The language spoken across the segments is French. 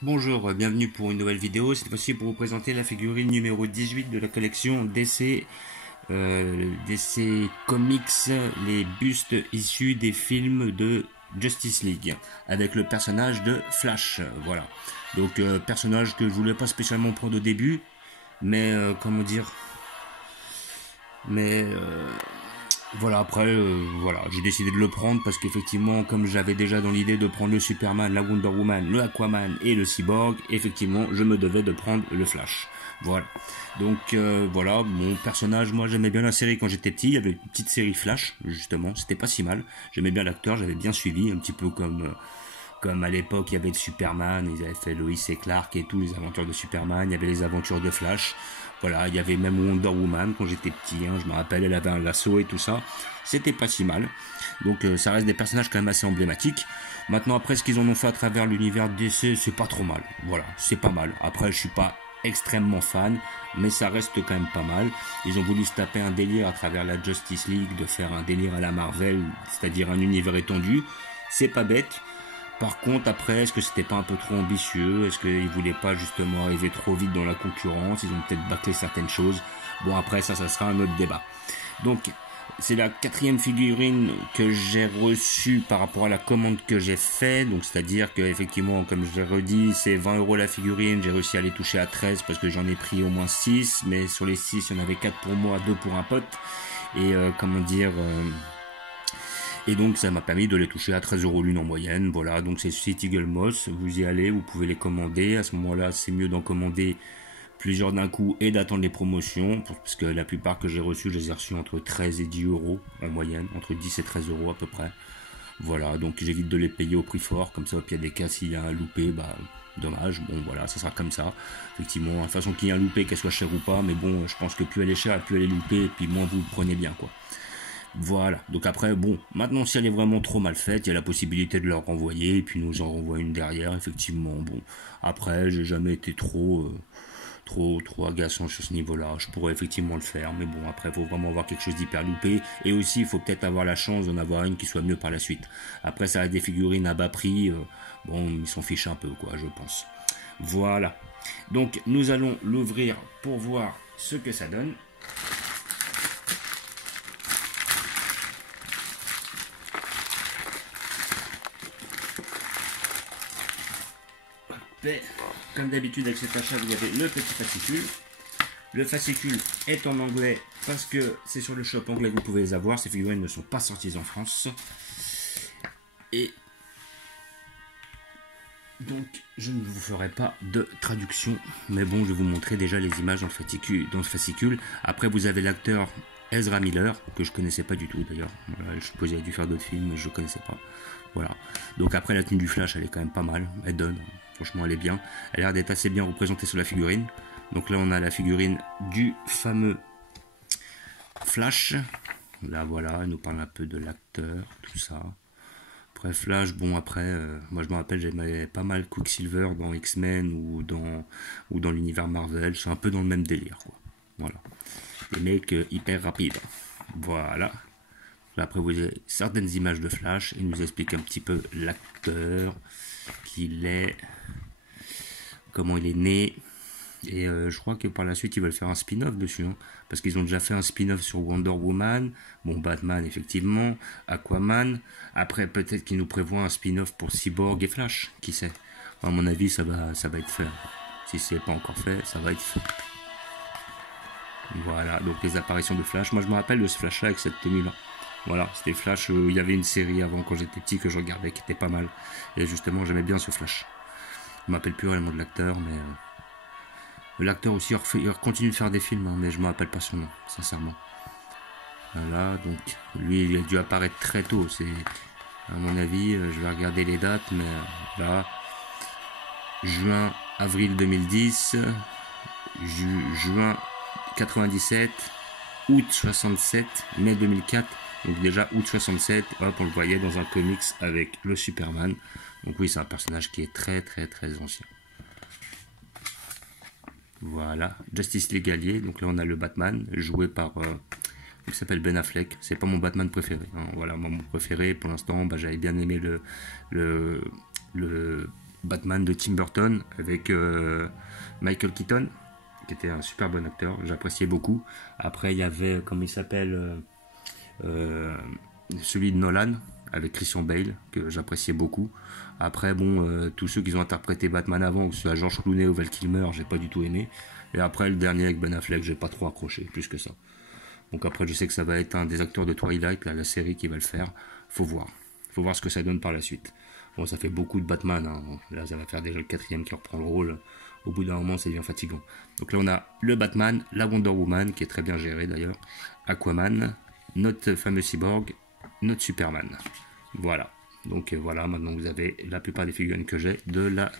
Bonjour, bienvenue pour une nouvelle vidéo. Cette fois-ci pour vous présenter la figurine numéro 18 de la collection DC, DC Comics, les bustes issus des films de Justice League, avec le personnage de Flash. Voilà. Donc personnage que je voulais pas spécialement prendre au début, mais comment dire, mais voilà, après, voilà, j'ai décidé de le prendre parce qu'effectivement, comme j'avais déjà dans l'idée de prendre le Superman, la Wonder Woman, le Aquaman et le Cyborg, effectivement, je me devais de prendre le Flash. Voilà. Donc voilà, mon personnage, moi j'aimais bien la série quand j'étais petit, il y avait une petite série Flash, justement, c'était pas si mal. J'aimais bien l'acteur, j'avais bien suivi, un petit peu comme à l'époque il y avait le Superman, ils avaient fait Lois et Clark et tout, les aventures de Superman, il y avait les aventures de Flash. Voilà, il y avait même Wonder Woman quand j'étais petit, hein, je me rappelle, elle avait un lasso et tout ça. C'était pas si mal. Donc ça reste des personnages quand même assez emblématiques. Maintenant après ce qu'ils en ont fait à travers l'univers DC, c'est pas trop mal. Voilà, c'est pas mal. Après je suis pas extrêmement fan, mais ça reste quand même pas mal. Ils ont voulu se taper un délire à travers la Justice League, de faire un délire à la Marvel, c'est-à-dire un univers étendu. C'est pas bête. Par contre, après, est-ce que c'était pas un peu trop ambitieux? Est-ce qu'ils voulaient pas justement arriver trop vite dans la concurrence? Ils ont peut-être bâclé certaines choses. Bon, après, ça sera un autre débat. Donc, c'est la quatrième figurine que j'ai reçue par rapport à la commande que j'ai fait. Donc, c'est-à-dire que effectivement, comme je l'ai redit, c'est 20 € la figurine. J'ai réussi à les toucher à 13 parce que j'en ai pris au moins 6. Mais sur les 6, il y en avait 4 pour moi, 2 pour un pote. Et comment dire... Et donc ça m'a permis de les toucher à 13 € l'une en moyenne. Voilà, donc c'est site Eagle Moss, vous y allez, vous pouvez les commander. À ce moment-là, c'est mieux d'en commander plusieurs d'un coup et d'attendre les promotions, parce que la plupart que j'ai reçus, je les ai reçus entre 13 et 10 € en moyenne, entre 10 et 13 € à peu près. Voilà, donc j'évite de les payer au prix fort, comme ça au pire des cas, s'il y a un loupé, bah dommage, bon voilà, ça sera comme ça. Effectivement, de toute façon qu'il y ait un loupé, qu'elle soit chère ou pas, mais bon, je pense que plus elle est chère, plus elle est loupée, et puis moins vous le prenez bien, quoi. Voilà, donc après, bon, maintenant si elle est vraiment trop mal faite, il y a la possibilité de leur renvoyer, et puis nous en renvoie une derrière, effectivement, bon. Après, j'ai jamais été trop agaçant sur ce niveau-là, je pourrais effectivement le faire, mais bon, après, il faut vraiment avoir quelque chose d'hyper loupé, et aussi, il faut peut-être avoir la chance d'en avoir une qui soit mieux par la suite. Après, ça a des figurines à bas prix, bon, ils s'en fichent un peu, quoi, je pense. Voilà, donc nous allons l'ouvrir pour voir ce que ça donne. Comme d'habitude avec cet achat, vous avez le petit fascicule. Le fascicule est en anglais parce que c'est sur le shop anglais que vous pouvez les avoir. Ces figurines ne sont pas sorties en France. Et donc je ne vous ferai pas de traduction. Mais bon, je vais vous montrer déjà les images dans le fascicule. Après, vous avez l'acteur Ezra Miller, que je connaissais pas du tout d'ailleurs. Voilà, je suppose qu'il a dû faire d'autres films, mais je ne connaissais pas. Voilà. Donc après, la tenue du Flash, elle est quand même pas mal. Elle donne. Franchement, elle est bien. Elle a l'air d'être assez bien représentée sur la figurine. Donc là, on a la figurine du fameux Flash. Là, voilà, elle nous parle un peu de l'acteur, tout ça. Après, Flash, bon, après, moi je me rappelle, j'aimais pas mal Quicksilver dans X-Men ou dans l'univers Marvel. C'est un peu dans le même délire, quoi. Voilà. Les mecs hyper rapides. Voilà. Là, après, vous avez certaines images de Flash. Il nous explique un petit peu l'acteur, qui il est, comment il est né. Et je crois que par la suite, ils veulent faire un spin-off dessus. Hein, parce qu'ils ont déjà fait un spin-off sur Wonder Woman. Bon, Batman, effectivement. Aquaman. Après, peut-être qu'ils nous prévoient un spin-off pour Cyborg et Flash. Qui sait. À mon avis, ça va être fait. Si c'est pas encore fait, ça va être fait. Voilà, donc les apparitions de Flash. Moi, je me rappelle de ce Flash-là avec cette tenue-là. Voilà, c'était Flash. Il y avait une série avant, quand j'étais petit, que je regardais, qui était pas mal. Et justement, j'aimais bien ce Flash. Je ne m'appelle plus réellement de l'acteur, mais... l'acteur aussi, il continue de faire des films, hein, mais je me rappelle pas son nom, sincèrement. Voilà, donc, lui, il a dû apparaître très tôt. C'est, à mon avis, je vais regarder les dates, mais là... Juin, avril 2010... juin 97, août 67, mai 2004, donc déjà août 67, hop, on le voyait dans un comics avec le Superman. Donc oui, c'est un personnage qui est très ancien. Voilà, Justice League allié, donc là on a le Batman, joué par, il s'appelle Ben Affleck, c'est pas mon Batman préféré, hein. Voilà, moi, mon préféré pour l'instant, bah, j'avais bien aimé le Batman de Tim Burton avec Michael Keaton, qui était un super bon acteur, j'appréciais beaucoup. Après, il y avait, comment il s'appelle, celui de Nolan, avec Christian Bale, que j'appréciais beaucoup. Après, bon, tous ceux qui ont interprété Batman avant, que ce soit George Clooney ou Val Kilmer, j'ai pas du tout aimé. Et après, le dernier avec Ben Affleck, j'ai pas trop accroché, plus que ça. Donc après, je sais que ça va être un des acteurs de Twilight, là, la série qui va le faire. Faut voir. Faut voir ce que ça donne par la suite. Bon, ça fait beaucoup de Batman, hein. Là, ça va faire déjà le 4e qui reprend le rôle. Au bout d'un moment, ça devient fatigant. Donc là, on a le Batman, la Wonder Woman, qui est très bien gérée d'ailleurs, Aquaman, notre fameux Cyborg, notre Superman. Voilà. Donc voilà, maintenant vous avez la plupart des figurines que j'ai de la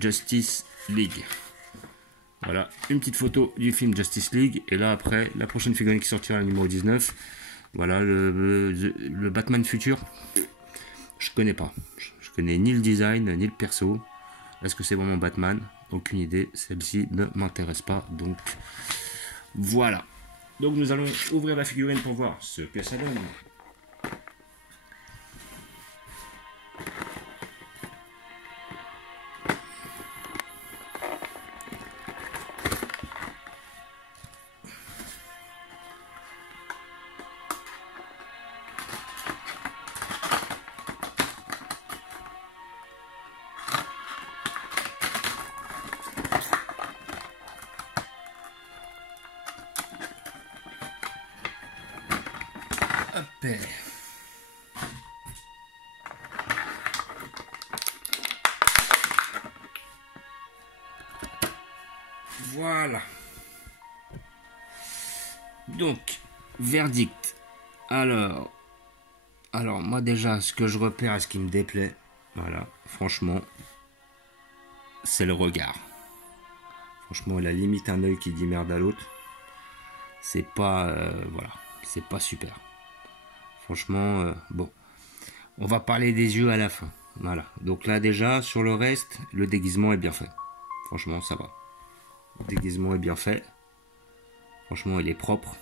Justice League. Voilà, une petite photo du film Justice League. Et là, après, la prochaine figurine qui sortira, le numéro 19. Voilà, le Batman futur. Je connais pas. Je connais ni le design, ni le perso. Est-ce que c'est vraiment Batman? Aucune idée. Celle-ci ne m'intéresse pas. Donc, voilà. Donc, nous allons ouvrir la figurine pour voir ce que ça donne. Hop. Voilà. Donc, verdict. Alors, moi déjà, ce que je repère et ce qui me déplaît, voilà, franchement, c'est le regard. Franchement, il a limite un œil qui dit merde à l'autre. C'est pas, voilà, c'est pas super. Franchement, bon, on va parler des yeux à la fin. Voilà. Donc là déjà, sur le reste, le déguisement est bien fait. Franchement, ça va. Le déguisement est bien fait. Franchement, il est propre.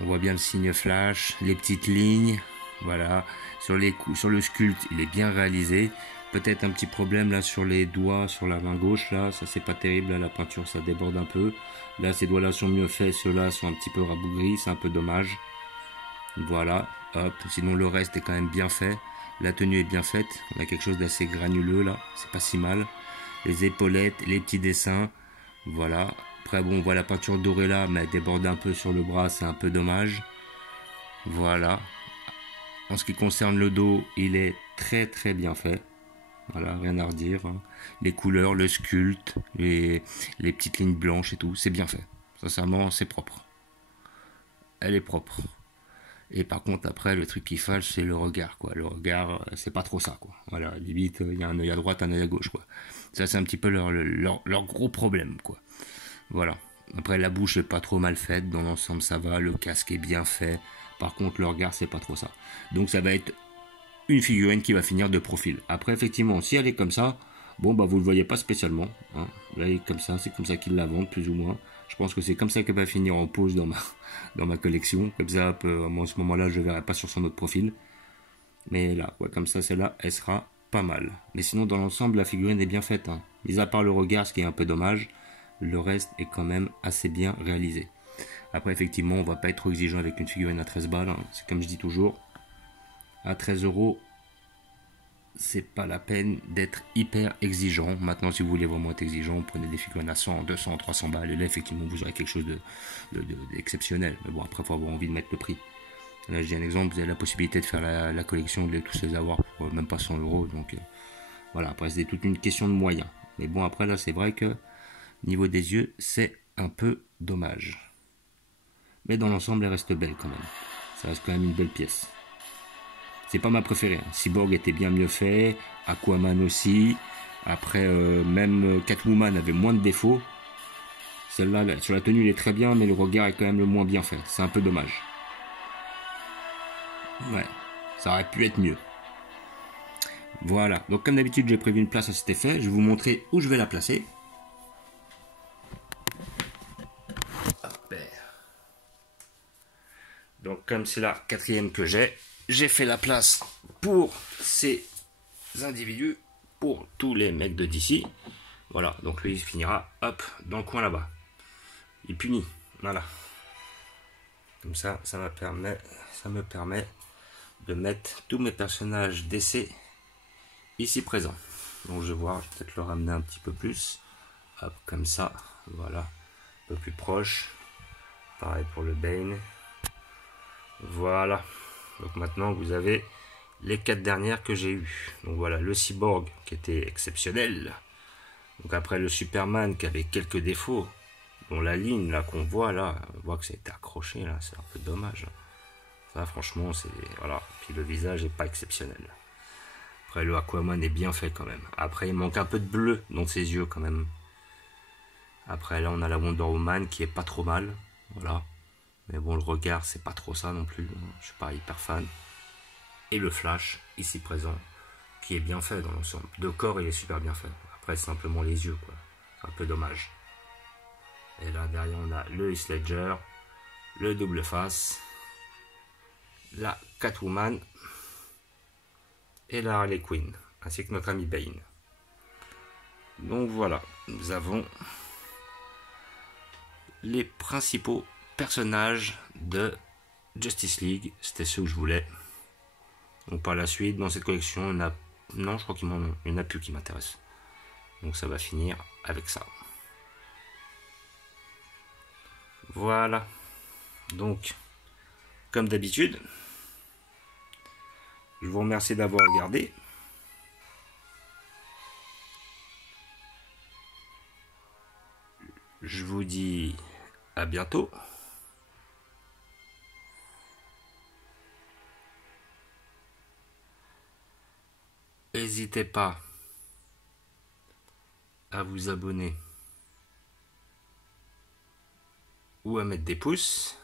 On voit bien le signe flash, les petites lignes. Voilà. Sur le sculpte, il est bien réalisé. Peut-être un petit problème là sur les doigts, sur la main gauche là, ça c'est pas terrible, là la peinture ça déborde un peu. Là ces doigts là sont mieux faits, ceux-là sont un petit peu rabougris, c'est un peu dommage. Voilà, hop, sinon le reste est quand même bien fait. La tenue est bien faite, on a quelque chose d'assez granuleux là, c'est pas si mal. Les épaulettes, les petits dessins, voilà. Après bon, on voit la peinture dorée là, mais elle déborde un peu sur le bras, c'est un peu dommage. Voilà. En ce qui concerne le dos, il est très très bien fait. Voilà, rien à redire. Hein. Les couleurs, le sculpte, les petites lignes blanches et tout, c'est bien fait. Sincèrement, c'est propre. Elle est propre. Et par contre, après, le truc qui fâche, c'est le regard, quoi. Le regard, c'est pas trop ça, quoi. Voilà, limite, il y a un œil à droite, un œil à gauche, quoi. Ça, c'est un petit peu leur gros problème, quoi. Voilà. Après, la bouche est pas trop mal faite. Dans l'ensemble, ça va. Le casque est bien fait. Par contre, le regard, c'est pas trop ça. Donc, ça va être une figurine qui va finir de profil. Après, effectivement, si elle est comme ça, bon, bah, vous le voyez pas spécialement. Hein. Là, elle est comme ça. C'est comme ça qu'ils la vendent, plus ou moins. Je pense que c'est comme ça qu'elle va finir en pause dans ma collection. Comme ça, moi, à ce moment-là, je ne verrai pas sur son autre profil. Mais là, ouais, comme ça, celle-là, elle sera pas mal. Mais sinon, dans l'ensemble, la figurine est bien faite. Hein. Mis à part le regard, ce qui est un peu dommage, le reste est quand même assez bien réalisé. Après, effectivement, on va pas être trop exigeant avec une figurine à 13 balles. Hein. C'est comme je dis toujours, à 13 €, c'est pas la peine d'être hyper exigeant. Maintenant, si vous voulez vraiment être exigeant, prenez des figurines à 100, 200, 300 balles. Et là, effectivement, vous aurez quelque chose d'exceptionnel. Mais bon, après, il faut avoir envie de mettre le prix. Là, je dis un exemple, vous avez la possibilité de faire la collection, de tous les avoir pour même pas 100 €. Donc, voilà, après, c'est toute une question de moyens. Mais bon, après, là, c'est vrai que niveau des yeux, c'est un peu dommage. Mais dans l'ensemble, elle reste belle quand même. Ça reste quand même une belle pièce. C'est pas ma préférée. Hein. Cyborg était bien mieux fait, Aquaman aussi. Après, même Catwoman avait moins de défauts. Celle-là, sur la tenue, il est très bien, mais le regard est quand même le moins bien fait. C'est un peu dommage. Ouais, ça aurait pu être mieux. Voilà. Donc, comme d'habitude, j'ai prévu une place à cet effet. Je vais vous montrer où je vais la placer. Donc, comme c'est la 4e que j'ai fait la place pour ces individus pour tous les mecs de DC. Voilà, donc lui il finira, hop, dans le coin là-bas. Il punit, voilà. Comme ça, ça me permet de mettre tous mes personnages DC ici présents. Donc je vais voir, je vais peut-être le ramener un petit peu plus. Hop, comme ça, voilà, un peu plus proche. Pareil pour le Bane. Voilà. Donc maintenant vous avez les 4 dernières que j'ai eues. Donc voilà, le Cyborg qui était exceptionnel. Donc après le Superman qui avait quelques défauts. Dont la ligne là qu'on voit là, on voit que ça a été accroché là, c'est un peu dommage. Ça franchement c'est. Voilà. Puis le visage est pas exceptionnel. Après le Aquaman est bien fait quand même. Après il manque un peu de bleu dans ses yeux quand même. Après là on a la Wonder Woman qui est pas trop mal. Voilà. Mais bon, le regard, c'est pas trop ça non plus. Je suis pas hyper fan. Et le Flash, ici présent, qui est bien fait dans l'ensemble. De corps, il est super bien fait. Après, c'est simplement les yeux, quoi. C'est un peu dommage. Et là, derrière, on a le Heath Ledger, le double face, la Catwoman et la Harley Quinn, ainsi que notre ami Bane. Donc voilà, nous avons les principaux personnages de Justice League. C'était ce que je voulais. Donc par la suite, dans cette collection, il y en a... Non, je crois qu'il n'y en a plus qui m'intéressent. Donc ça va finir avec ça. Voilà. Donc, comme d'habitude, je vous remercie d'avoir regardé. Je vous dis à bientôt. N'hésitez pas à vous abonner ou à mettre des pouces.